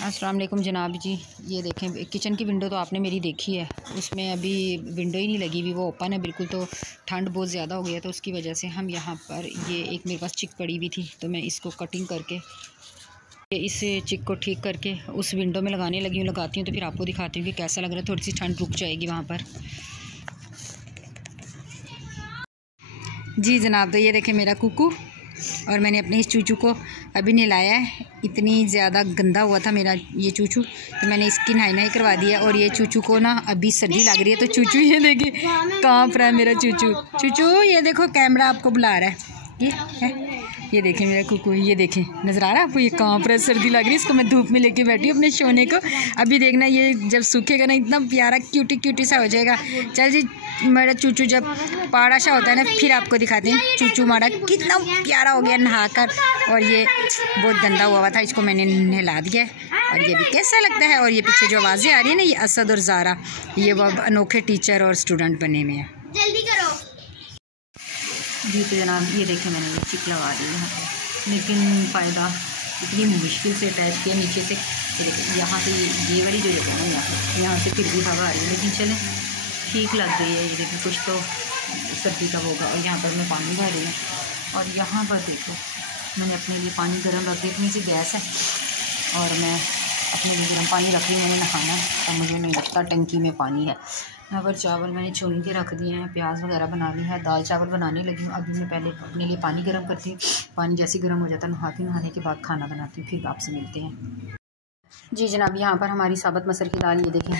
अस्सलाम वालेकुम जनाब जी। ये देखें किचन की विंडो तो आपने मेरी देखी है, उसमें अभी विंडो ही नहीं लगी हुई, वो ओपन है बिल्कुल। तो ठंड बहुत ज़्यादा हो गई है तो उसकी वजह से हम यहाँ पर ये एक मेरे पास चिक पड़ी हुई थी तो मैं इसको कटिंग करके इस चिक को ठीक करके उस विंडो में लगाने लगी हूँ। लगाती हूँ तो फिर आपको दिखाती हूँ कि कैसा लग रहा है। थोड़ी सी ठंड रुक जाएगी वहाँ पर। जी जनाब, तो ये देखें मेरा कुकू, और मैंने अपने इस चूचू को अभी नहलाया है। इतनी ज़्यादा गंदा हुआ था मेरा ये चूचू, तो मैंने इसकी नहाई कर दी है। और ये चूचू को ना अभी सर्दी लग रही है तो चूचू ये देखिए कांप रहा है मेरा चूचू। चूचू ये देखो, कैमरा आपको बुला रहा है। ये देखें मेरा कुकू, ये देखें नज़र आ रहा है आपको, ये कांप रहा है, सर्दी लग रही है। इसको मैं धूप में लेके बैठी हूँ अपने सोने को। अभी देखना ये जब सूखेगा ना इतना प्यारा क्यूटी क्यूटी सा हो जाएगा। चल जी, मेरा चूचू जब पाड़ा सा होता है ना फिर आपको दिखाते हैं चूचू हमारा कितना प्यारा हो गया नहाकर। और ये बहुत गंदा हुआ था, इसको मैंने नहला दिया है। और ये भी कैसा लगता है। और ये पीछे जो आवाज़ें आ रही है ना, ये असद और ज़ारा, ये वो अनोखे टीचर और स्टूडेंट बने हुए हैं। जल्दी करो जी। तो जनाब ये देखें मैंने ये चिक लगा दी यहाँ पर, लेकिन फ़ायदा इतनी मुश्किल से अटैच किया नीचे से। देखिए यहाँ से ये वाली जो जगह है यहाँ से फिर भी हवा आ रही है, लेकिन चलें ठीक लग गई है। ये देखिए कुछ तो सर्दी का होगा। और यहाँ पर मैं पानी भर रही हूँ। और यहाँ पर देखो मैंने अपने लिए पानी गर्म रख दिया, इतनी सी गैस है और मैं अपने लिए गर्म पानी रख रही हूँ। मैंने नहाना है और मुझे नहीं लगता टंकी में पानी है। यहाँ पर चावल मैंने छोल के रख दिए हैं, प्याज वगैरह बना ली है, दाल चावल बनाने लगी हूँ। अभी मैं पहले अपने लिए पानी गर्म करती हूँ। पानी जैसे गर्म हो जाता है नहाने के बाद खाना बनाती हूँ। फिर आपसे मिलते हैं। जी जनाब, यहाँ पर हमारी साबुत मसर की दाल ये देखें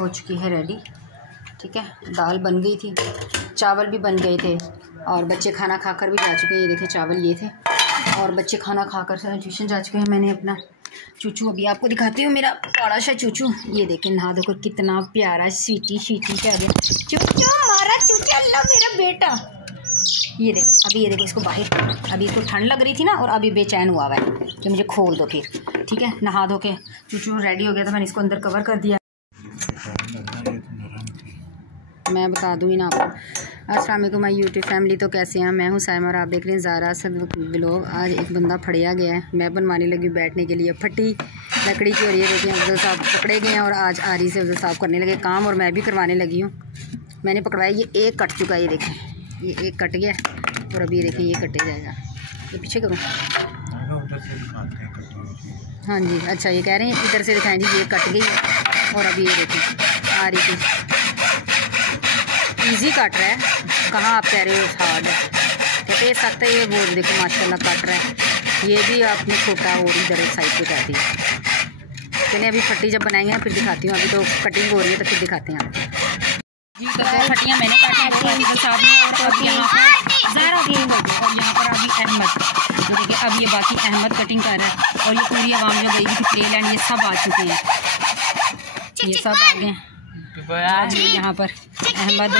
हो चुकी है रेडी। ठीक है, दाल बन गई थी, चावल भी बन गए थे और बच्चे खाना खाकर भी जा चुके हैं। ये देखें चावल ये थे और बच्चे खाना खाकर ट्यूशन जा चुके हैं। मैंने अपना चूचू अभी आपको दिखाती हूँ, मेरा बड़ा सा चूचू। ये देखें नहा धोकर कितना प्यारा स्वीटी क्या गया चूचू हमारा चूचू, अल्लाह मेरा बेटा। ये देखो अभी, ये देखो इसको बाहर, अभी इसको ठंड लग रही थी ना और अभी बेचैन हुआ हुआ है कि मुझे खोल दो फिर। ठीक है, नहा धो के चूचू रेडी हो गया था, मैंने इसको अंदर कवर कर दिया। मैं बता दूँ ना आपको। अस्सलाम वालेकुम माय यूट्यूब फैमिली, तो कैसे हैं? मैं हूँ साइमा और आप देख रहे हैं ज़ारा असद व्लॉग। आज एक बंदा फड़िया गया है, मैं बनवाने लगी बैठने के लिए फटी लकड़ी की। और ये देखें अफजल साहब पकड़े गए हैं और आज आरी से अफजल साहब करने लगे काम और मैं भी करवाने लगी हूँ। मैंने पकड़वाया, ये एक कट चुका है। ये देखें ये एक कट गया और अभी ये देखें ये कटे जाएगा। ये पीछे करूँ? हाँ जी, अच्छा ये कह रहे हैं इधर से दिखाएँ जी। ये कट गई है और अभी ये देखें आरी की ईजी कट रहा है। कहाँ आप कह रहे हो हार्ड है? कटे सकते ये बोल देखो माशाल्लाह कट रहा है। ये भी आपने छोटा और इधर एक साइड पे काटी है। चलिए अभी फट्टी जब बनाएंगे फिर दिखाती हूँ। अभी तो कटिंग हो रही है तो फिर दिखाते हैं आपको। फट्टियाँ मैंने काटी हैं और यहाँ पर ज़ारा और यहाँ पर अभी अहमद, जो देखिए अब ये बाकी अहमद कटिंग कर रहा है। और ये पूरी आवाम जो गई थी ट्रेल एंड ये सब आ चुके हैं, ये सब आ गए हैं। यहाँ पर अहमद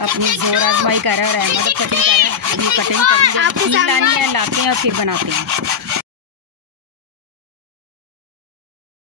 अपनी जोर आजमाई कर रहा है और अहमद कटिंग कर रहा है। ये कटिंग करेंगे, लानी है, लाते हैं और फिर बनाते हैं।